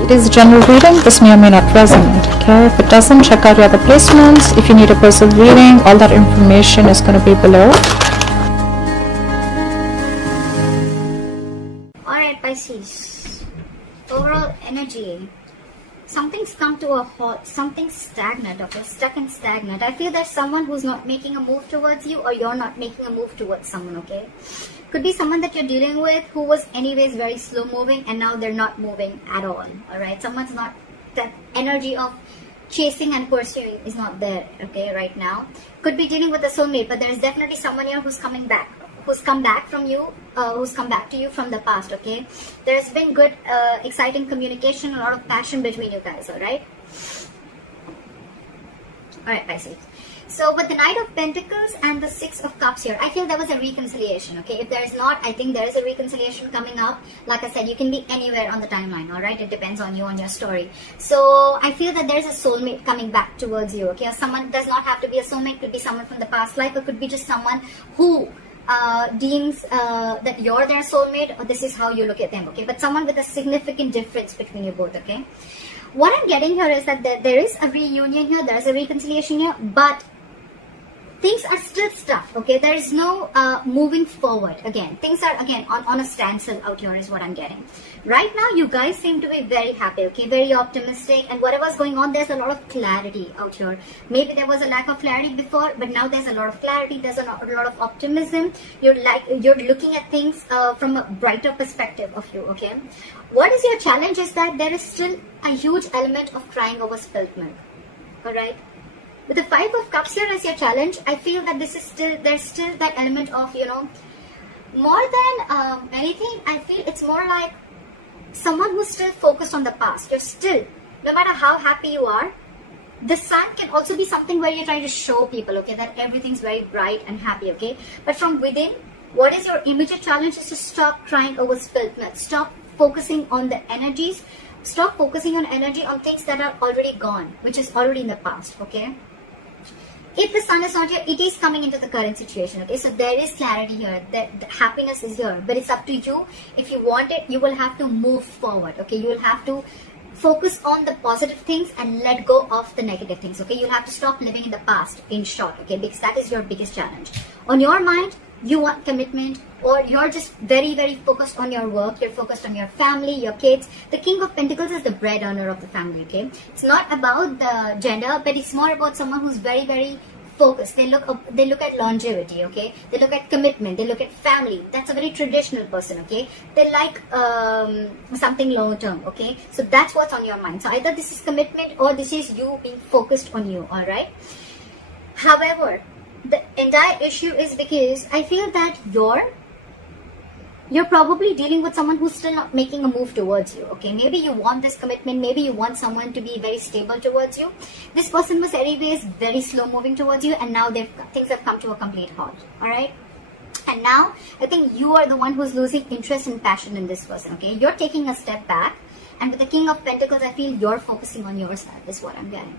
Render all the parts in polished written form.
It is a general reading. This may or may not resonate. Okay, if it doesn't, check out your other placements. If you need a personal reading, all that information is going to be below. Alright, Pisces. Overall energy. Something's come to a halt. Something's stagnant, okay? Stuck and stagnant. I feel there's someone who's not making a move towards you, or you're not making a move towards someone, okay? Could be someone that you're dealing with who was anyways very slow moving, and now they're not moving at all. Alright, someone's not, that energy of chasing and pursuing is not there, okay, right now. Could be dealing with a soulmate, but there's definitely someone here who's coming back, who's come back from you, who's come back to you from the past, okay? There's been good, exciting communication, a lot of passion between you guys, alright? Alright, Pisces. So with the Knight of Pentacles and the Six of Cups here, I feel there was a reconciliation, okay? If there is not, I think there is a reconciliation coming up. Like I said, you can be anywhere on the timeline, alright? It depends on you, on your story. So I feel that there's a soulmate coming back towards you, okay? Or someone does not have to be a soulmate, could be someone from the past life, or could be just someone who deems that you're their soulmate, or this is how you look at them, okay? But someone with a significant difference between you both, okay? What I'm getting here is that there is a reunion here, there is a reconciliation here, but things are still stuck, okay? There is no moving forward. Again, things are again on a standstill out here is what I'm getting. Right now, you guys seem to be very happy, okay? Very optimistic, and whatever's going on, there's a lot of clarity out here. Maybe there was a lack of clarity before, but now there's a lot of clarity. There's a lot of optimism. You're looking at things from a brighter perspective of you, okay? What is your challenge is that there is still a huge element of crying over spilt milk, all right? With the Five of Cups here as your challenge, I feel that there's still that element of, you know, more than anything, I feel it's more like someone who's still focused on the past. You're still, no matter how happy you are, the sun can also be something where you're trying to show people, okay, that everything's very bright and happy, okay? But from within, what is your immediate challenge is to stop crying over spilt milk. Stop focusing on the energies. Stop focusing on energy on things that are already gone, which is already in the past, okay? If the sun is not here, it is coming into the current situation, okay? So there is clarity here, that the happiness is here, but it's up to you. If you want it, you will have to move forward, okay? You will have to focus on the positive things and let go of the negative things, okay? You'll have to stop living in the past, in short, okay? Because that is your biggest challenge. On your mind, you want commitment, or you're just very, very focused on your work, you're focused on your family, your kids. The King of Pentacles is the bread earner of the family, okay? It's not about the gender, but it's more about someone who's very, very focused. They look at longevity, okay? They look at commitment, they look at family. That's a very traditional person, okay? They like something long term, okay? So that's what's on your mind. So either this is commitment or this is you being focused on you, all right? However, the entire issue is because I feel that you're probably dealing with someone who's still not making a move towards you, okay? Maybe you want this commitment, maybe you want someone to be very stable towards you. This person was anyways very slow moving towards you, and now things have come to a complete halt, all right? And now I think you are the one who's losing interest and passion in this person, okay? You're taking a step back, and with the King of Pentacles, I feel you're focusing on yourself is what I'm getting.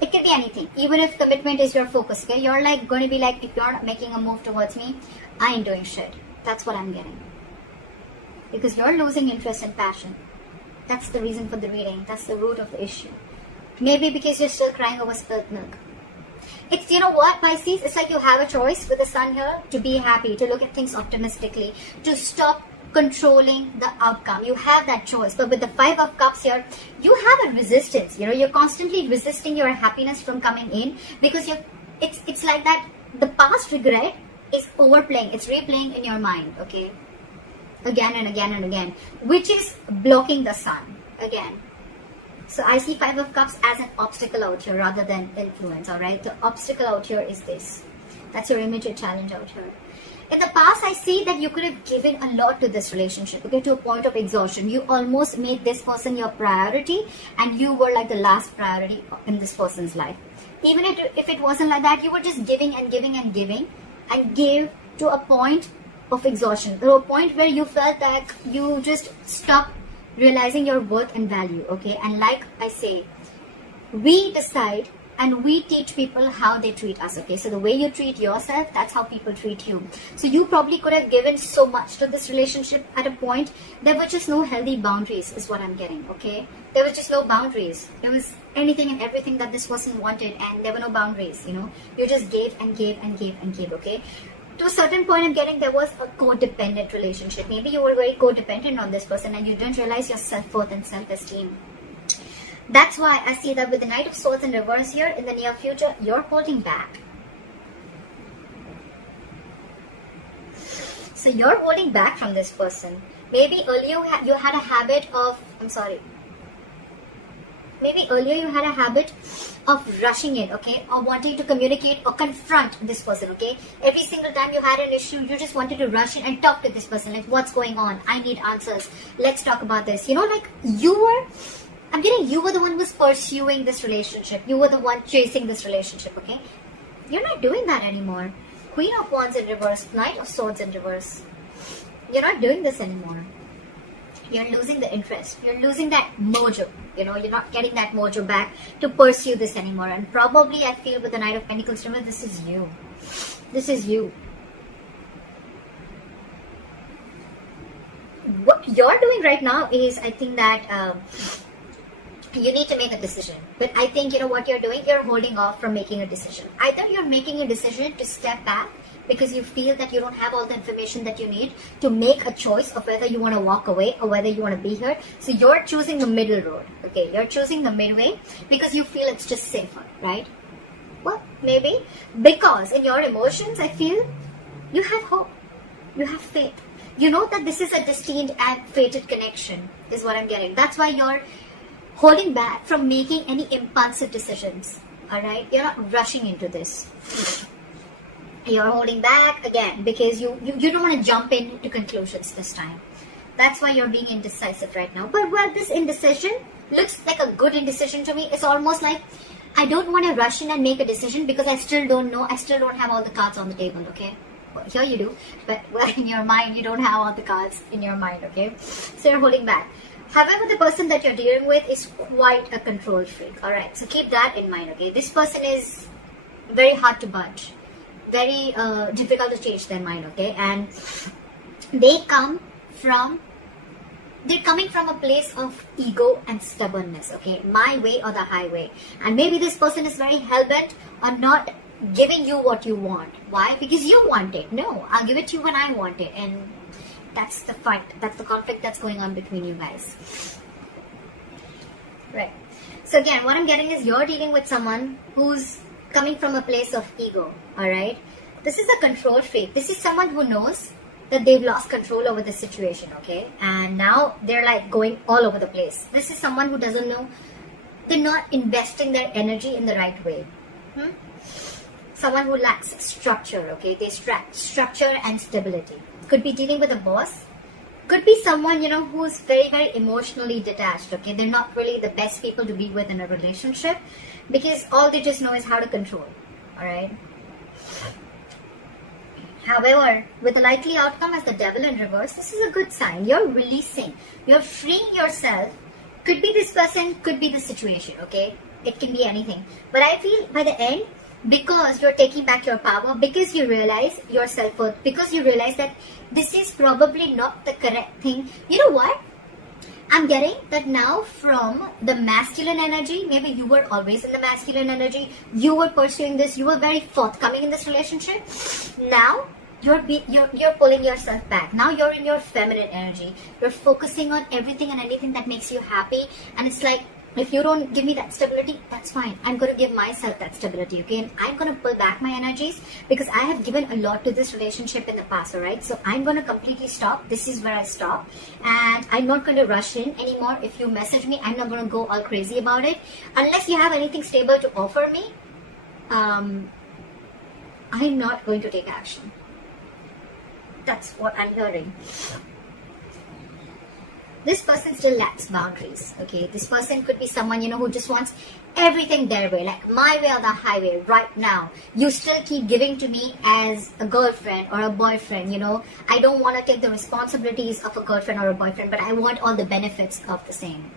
It could be anything, even if commitment is your focus, okay? You're like going to be like, if you're not making a move towards me, I ain't doing shit. That's what I'm getting. Because you're losing interest and passion. That's the reason for the reading. That's the root of the issue. Maybe because you're still crying over spilt milk. It's, you know what, Pisces? It's like you have a choice with the sun here to be happy, to look at things optimistically, to stop controlling the outcome. You have that choice. But with the Five of Cups here, you have a resistance. You know, you're constantly resisting your happiness from coming in, because it's like that the past regret is overplaying, it's replaying in your mind, okay? Again and again and again, which is blocking the sun again. So I see Five of Cups as an obstacle out here rather than influence, all right? The obstacle out here is this. That's your immediate challenge out here. In the past, I see that you could have given a lot to this relationship, okay, to a point of exhaustion. You almost made this person your priority, and you were like the last priority in this person's life. Even if it wasn't like that, you were just giving and giving and giving, and gave to a point of exhaustion, to a point where you felt that you just stopped realizing your worth and value, okay? And like I say, we decide and we teach people how they treat us, okay? So the way you treat yourself, that's how people treat you. So you probably could have given so much to this relationship at a point. There were just no healthy boundaries is what I'm getting, okay? There was just no boundaries. There was anything and everything that this person wanted, and there were no boundaries, you know? You just gave and gave and gave and gave, okay? To a certain point, I'm getting there was a codependent relationship. Maybe you were very codependent on this person and you didn't realize your self-worth and self-esteem. That's why I see that with the Knight of Swords in reverse here, in the near future, you're holding back. So you're holding back from this person. Maybe earlier you had a habit of, maybe earlier you had a habit of rushing in, okay, or wanting to communicate or confront this person, okay? Every single time you had an issue, you just wanted to rush in and talk to this person, like, what's going on? I need answers. Let's talk about this. You know, like, you were the one who was pursuing this relationship. You were the one chasing this relationship, okay? You're not doing that anymore. Queen of Wands in reverse, Knight of Swords in reverse. You're not doing this anymore. You're losing the interest. You're losing that mojo. You know, you're not getting that mojo back to pursue this anymore. And probably I feel with the Knight of Pentacles, remember, this is you. This is you. What you're doing right now is, I think that you need to make a decision. But I think, you know what you're doing? You're holding off from making a decision. Either you're making a decision to step back because you feel that you don't have all the information that you need to make a choice of whether you want to walk away or whether you want to be here. So you're choosing the middle road, okay? You're choosing the midway because you feel it's just safer, right? Well, maybe because in your emotions, I feel you have hope, you have faith. You know that this is a destined and fated connection is what I'm getting. That's why you're holding back from making any impulsive decisions, all right? You're not rushing into this. You're holding back again because you don't want to jump into conclusions this time. That's why you're being indecisive right now. But while this indecision looks like a good indecision to me, it's almost like I don't want to rush in and make a decision because I still don't know. I still don't have all the cards on the table, okay? Well, here you do, but well, in your mind, you don't have all the cards in your mind, okay? So you're holding back. However, the person that you're dealing with is quite a control freak, all right? So keep that in mind, okay? This person is very hard to budge. Very difficult to change their mind, okay? And they're coming from a place of ego and stubbornness, okay? My way or the highway. And maybe this person is very hell-bent on not giving you what you want. Why? Because you want it. No, I'll give it to you when I want it. And that's the fight. That's the conflict that's going on between you guys. Right. So again, what I'm getting is you're dealing with someone who's coming from a place of ego, alright? This is a control freak. This is someone who knows that they've lost control over the situation, okay? And now they're like going all over the place. This is someone who doesn't know, they're not investing their energy in the right way. Someone who lacks structure, okay? They lack structure and stability. Could be dealing with a boss. Could be someone, you know, who's very, very emotionally detached, okay? They're not really the best people to be with in a relationship because all they just know is how to control, all right? However, with the likely outcome as the Devil in reverse, this is a good sign. You're releasing, you're freeing yourself. Could be this person, could be the situation, okay? It can be anything. But I feel by the end, because you're taking back your power, because you realize your self-worth, because you realize that this is probably not the correct thing. You know what? I'm getting that now from the masculine energy, maybe you were always in the masculine energy, you were pursuing this, you were very forthcoming in this relationship. Now, you're pulling yourself back. Now you're in your feminine energy. You're focusing on everything and anything that makes you happy. And it's like, if you don't give me that stability, that's fine. I'm going to give myself that stability, okay? And I'm going to pull back my energies because I have given a lot to this relationship in the past, alright? So I'm going to completely stop. This is where I stop. And I'm not going to rush in anymore. If you message me, I'm not going to go all crazy about it. Unless you have anything stable to offer me, I'm not going to take action. That's what I'm hearing. This person still lacks boundaries, okay? This person could be someone, you know, who just wants everything their way, like my way or the highway right now. You still keep giving to me as a girlfriend or a boyfriend, you know? I don't want to take the responsibilities of a girlfriend or a boyfriend, but I want all the benefits of the same.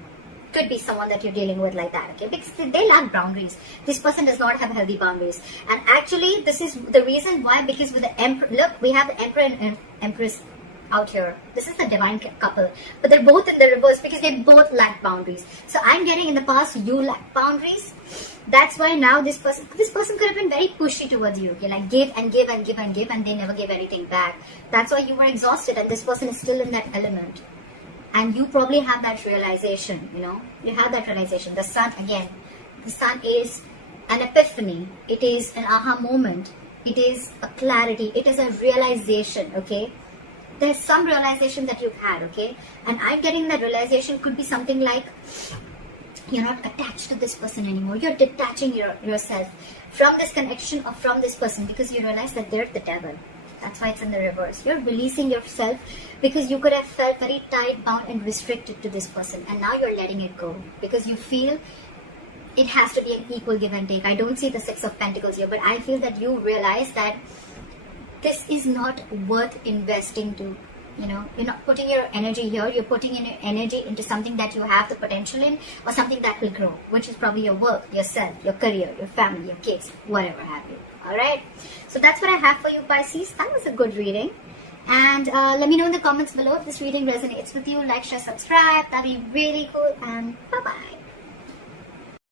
could be someone that you're dealing with like that, okay? Because they lack boundaries. This person does not have healthy boundaries. And actually, this is the reason why, because with the Emperor, look, we have the Emperor and Empress out here. This is the divine couple, but they're both in the reverse because they both lack boundaries. So I'm getting in the past, you lack boundaries. That's why now this person could have been very pushy towards you, okay? Like give and give and give and give, and they never give anything back. That's why you were exhausted, and this person is still in that element. And you probably have that realization, you know? You have that realization. The sun, again, the sun is an epiphany. It is an aha moment. It is a clarity. It is a realization, okay? There's some realization that you've had, okay? And I'm getting that realization could be something like you're not attached to this person anymore. You're detaching yourself from this connection or from this person because you realize that they're the devil. That's why it's in the reverse. You're releasing yourself because you could have felt very tied, bound and restricted to this person. And now you're letting it go because you feel it has to be an equal give and take. I don't see the Six of Pentacles here, but I feel that you realize that this is not worth investing to, you know, you're not putting your energy here, you're putting in your energy into something that you have the potential in or something that will grow, which is probably your work, yourself, your career, your family, your kids, whatever have you. Alright, so that's what I have for you, Pisces. That was a good reading. And let me know in the comments below if this reading resonates with you. Like, share, subscribe. That'd be really cool. And bye-bye.